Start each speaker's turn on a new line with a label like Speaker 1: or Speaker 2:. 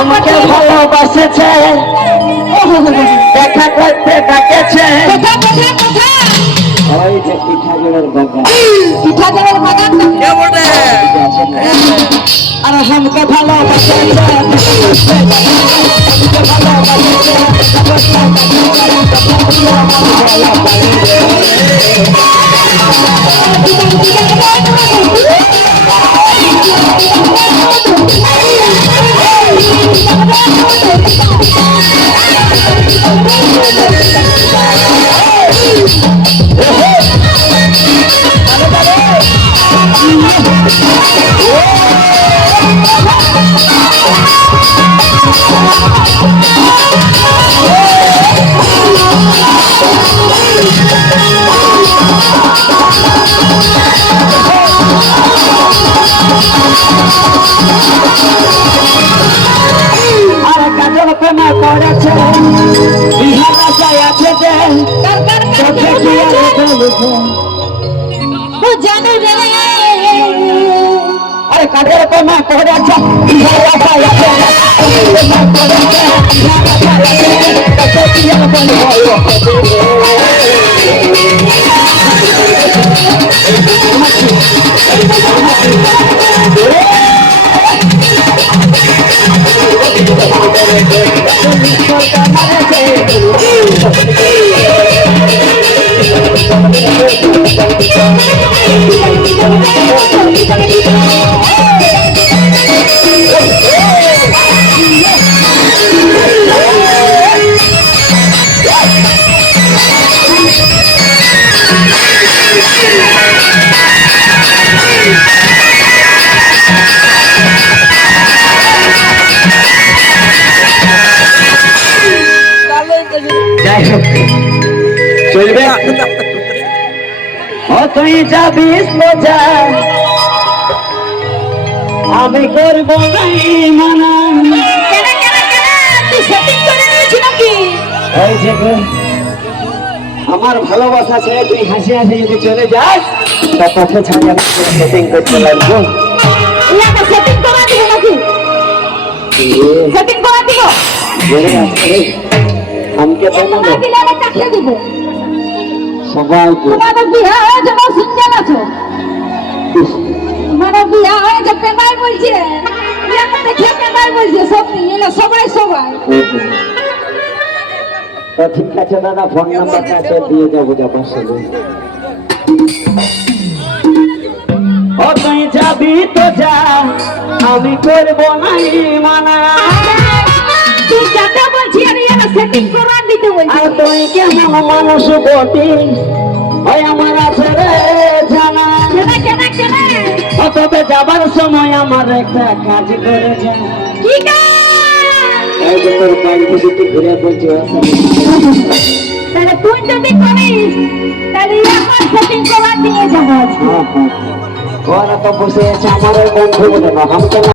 Speaker 1: আমাকে ভালোবাসেছে। দেখা করতে ডাকেছে। ওই যে পিঠা জোড়ের বাবা
Speaker 2: পিঠা দেওয়ার বাগান
Speaker 1: আর আমাকে ভালোবাসেছে। প্রেমা করেছে বিহার রাজায় আছে যে চোখে
Speaker 2: ও জানো রে।
Speaker 1: আরে কাজল প্রেমা করেছে বিহার রাজায় আছে ও তুই যাবিস মজা আমি করব আমার ভালোবাসা ছেড়ে তুই হাসি হাসি যদি চলে যাস তা তোকে সেটিং করতে লাগবো
Speaker 2: সেটিং করা দিব নাকি সেটিং করা দিব।
Speaker 1: আমাকে
Speaker 2: বিয়ে বলছে ইয়াকে দেখে বলছে এলো সবাই সবাই
Speaker 1: তো ঠিক আছে দাদা ফোন নাম্বারটা তো দিয়ে দেবো যাবার সাথে ও তুই যাবি তো যা আমি করব নাই মানা
Speaker 2: তুই যাতে
Speaker 1: আর তুই কেমন মানুষ বটি ওই আমার আছে রে জানা
Speaker 2: কেন কেন কেন
Speaker 1: ও তবে যাবার সময় আমার একটা কাজ করে যা
Speaker 2: কি কাজ
Speaker 1: তোর বাড়িতে যদি ঘুরে বলছি
Speaker 2: তাহলে তুই যদি করিস তাহলে আমার সেটিং করা দিয়ে যাব
Speaker 1: ওরা তো বসে আছে আমার বন্ধু বলে না